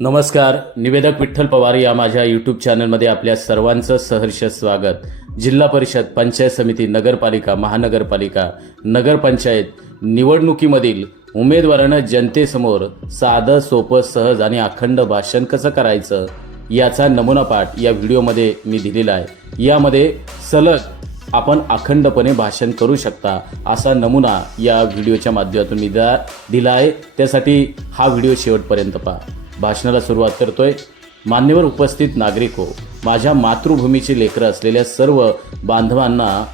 नमस्कार निवेदक विठ्ठल पवार या माझ्या यूट्यूब चॅनलमध्ये आपल्या सर्वांचं सहर्ष स्वागत. जिल्हा परिषद पंचायत समिती नगरपालिका महानगरपालिका नगरपंचायत निवडणुकीमधील उमेदवारानं जनतेसमोर साधं सोपं सहज आणि अखंड भाषण कसं करायचं याचा नमुना पाठ या व्हिडिओमध्ये मी दिलेला आहे. यामध्ये सलग आपण अखंडपणे भाषण करू शकता असा नमुना या व्हिडिओच्या माध्यमातून मी दिला आहे. त्यासाठी हा व्हिडिओ शेवटपर्यंत पहा. भाषणाला सुरुवात करतोय. मान्यवर उपस्थित नागरिक हो माझ्या मातृभूमीची लेकरं असलेल्या सर्व बांधवांना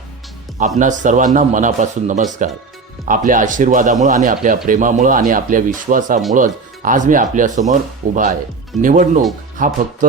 आपणा सर्वांना मनापासून नमस्कार. आपल्या आशीर्वादामुळं आणि आपल्या प्रेमामुळं आणि आपल्या विश्वासामुळंच आज मी आपल्यासमोर उभा आहे. निवडणूक हा फक्त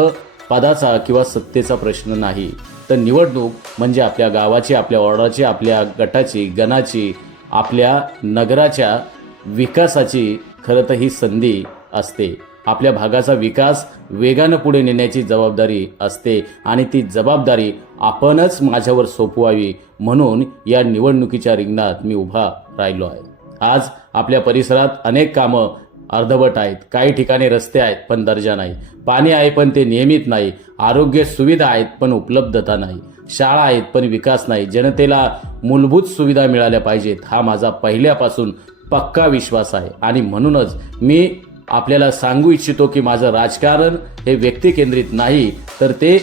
पदाचा किंवा सत्तेचा प्रश्न नाही. तर निवडणूक म्हणजे आपल्या गावाची आपल्या वॉर्डाची आपल्या गटाची गणाची आपल्या नगराच्या विकासाची खरं तर ही संधी असते. आपल्या भागाचा विकास वेगानं पुढे नेण्याची जबाबदारी असते आणि ती जबाबदारी आपणच माझ्यावर सोपवावी म्हणून या निवडणुकीच्या रिंगणात मी उभा राहिलो आहे. आज आपल्या परिसरात अनेक कामं अर्धवट आहेत. काही ठिकाणी रस्ते आहेत पण दर्जा नाही. पाणी आहे पण ते नियमित नाही. आरोग्य सुविधा आहेत पण उपलब्धता नाही. शाळा आहेत पण विकास नाही. जनतेला मूलभूत सुविधा मिळाल्या पाहिजेत. हा माझा पहिल्यापासून पक्का विश्वास आहे. आणि म्हणूनच मी आपल्याला सांगू इच्छितो की माझं राजकारण हे व्यक्ती केंद्रित नाही तर ते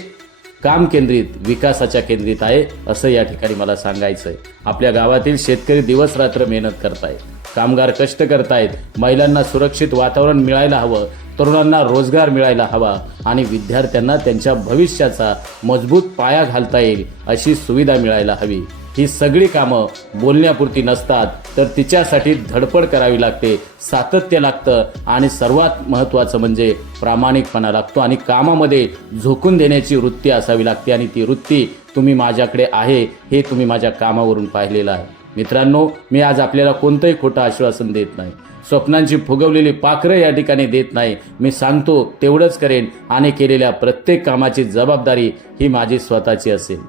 काम केंद्रित विकासाच्या केंद्रित आहे असं या ठिकाणी मला सांगायचं आहे आपल्या गावातील शेतकरी दिवस रात्र मेहनत करतायत कामगार कष्ट करतायत महिलांना सुरक्षित वातावरण मिळायला हवं तरुणांना रोजगार मिळायला हवा आणि विद्यार्थ्यांना त्यांच्या भविष्याचा मजबूत पाया घालता येईल अशी सुविधा मिळायला हवी. ही सगळी कामं बोलण्यापुरती नसतात तर तिच्यासाठी धडपड करावी लागते सातत्य लागतं आणि सर्वात महत्त्वाचं म्हणजे प्रामाणिकपणा लागतो आणि कामामध्ये झोकून देण्याची वृत्ती असावी लागते आणि ती वृत्ती तुम्ही माझ्याकडे आहे हे तुम्ही माझ्या कामावरून पाहिलेलं आहे. मित्रांनो मी आज आपल्याला कोणतंही खोटं आश्वासन देत नाही. स्वप्नांची फुगवलेली पाखरं या ठिकाणी देत नाही. मी सांगतो तेवढंच करेन आणि केलेल्या प्रत्येक कामाची जबाबदारी ही माझी स्वतःची असेल.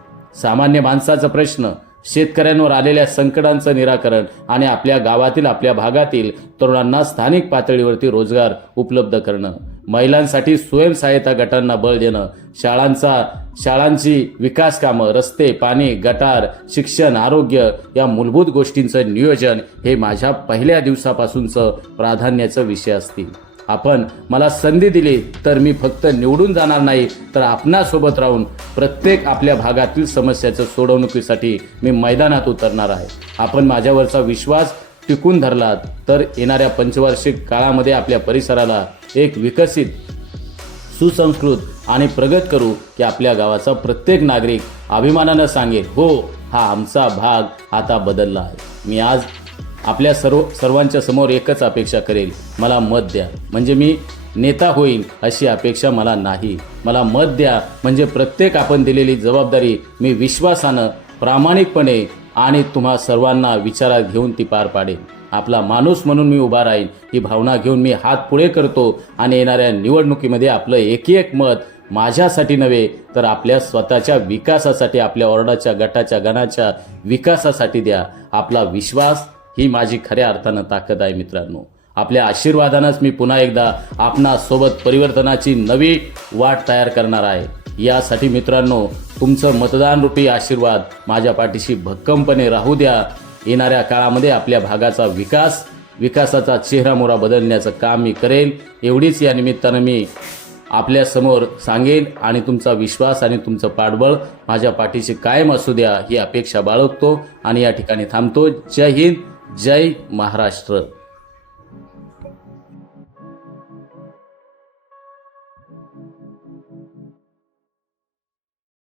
सामान्य माणसाचा प्रश्न शेतकऱ्यांवर आलेल्या संकटांचं निराकरण आणि आपल्या गावातील आपल्या भागातील तरुणांना स्थानिक पातळीवरती रोजगार उपलब्ध करणं. महिलांसाठी स्वयंसहायता गटांना बळ देणं. शाळांचा शाळांची विकास कामं रस्ते पाणी गटार शिक्षण आरोग्य या मूलभूत गोष्टींचं नियोजन हे माझ्या पहिल्या दिवसापासूनचं प्राधान्याचं विषय असतील. आपण मला संधी दिली तर मी फक्त निवडून जाणार नाही तर आपणासोबत राहून प्रत्येक आपल्या भागातील समस्याचं सोडवणुकीसाठी मी मैदानात उतरणार आहे. आपण माझ्यावरचा विश्वास टिकून धरलात तर येणाऱ्या पंचवार्षिक काळामध्ये आपल्या परिसराला एक विकसित सुसंस्कृत आणि प्रगत करू की आपल्या गावाचा प्रत्येक नागरिक अभिमानानं सांगेल हो हा आमचा भाग आता बदलला आहे. मी आज आपल्या सर्व सर्वांच्या समोर एकच अपेक्षा करेल. मला मत द्या. म्हणजे मी नेता होईल अशी अपेक्षा मला नाही. मला मत द्या. म्हणजे प्रत्येक आपण दिलेली जबाबदारी मी विश्वासानं प्रामाणिकपणे आणि तुम्हा सर्वांना विचारात घेऊन ती पार पाडेल आपला माणूस म्हणून मी उभा राहीन. ही भावना घेऊन मी हात पुढे करतो आणि येणाऱ्या निवडणुकीमध्ये आपलं एक एक मत माझ्यासाठी नव्हे तर आपल्या स्वतःच्या विकासासाठी आपल्या ऑर्डाच्या गटाच्या गणाच्या विकासासाठी द्या. आपला विश्वास ही माझी खऱ्या अर्थानं ताकद आहे मित्रांनो. आपल्या आशीर्वादानंच मी पुन्हा एकदा आपणासोबत परिवर्तनाची नवी वाट तयार करणार आहे. यासाठी मित्रांनो तुमचं मतदान रूपी आशीर्वाद माझ्या पाठीशी भक्कमपणे राहू द्या. येणाऱ्या काळामध्ये आपल्या भागाचा विकास विकासाचा चेहरामोहरा बदलण्याचं काम मी करेल एवढीच या निमित्तानं मी आपल्यासमोर सांगेन आणि तुमचा विश्वास आणि तुमचं पाठबळ माझ्या पाठीशी कायम असू द्या ही अपेक्षा बाळगतो आणि या ठिकाणी थांबतो. जय हिंद. जय महाराष्ट्र.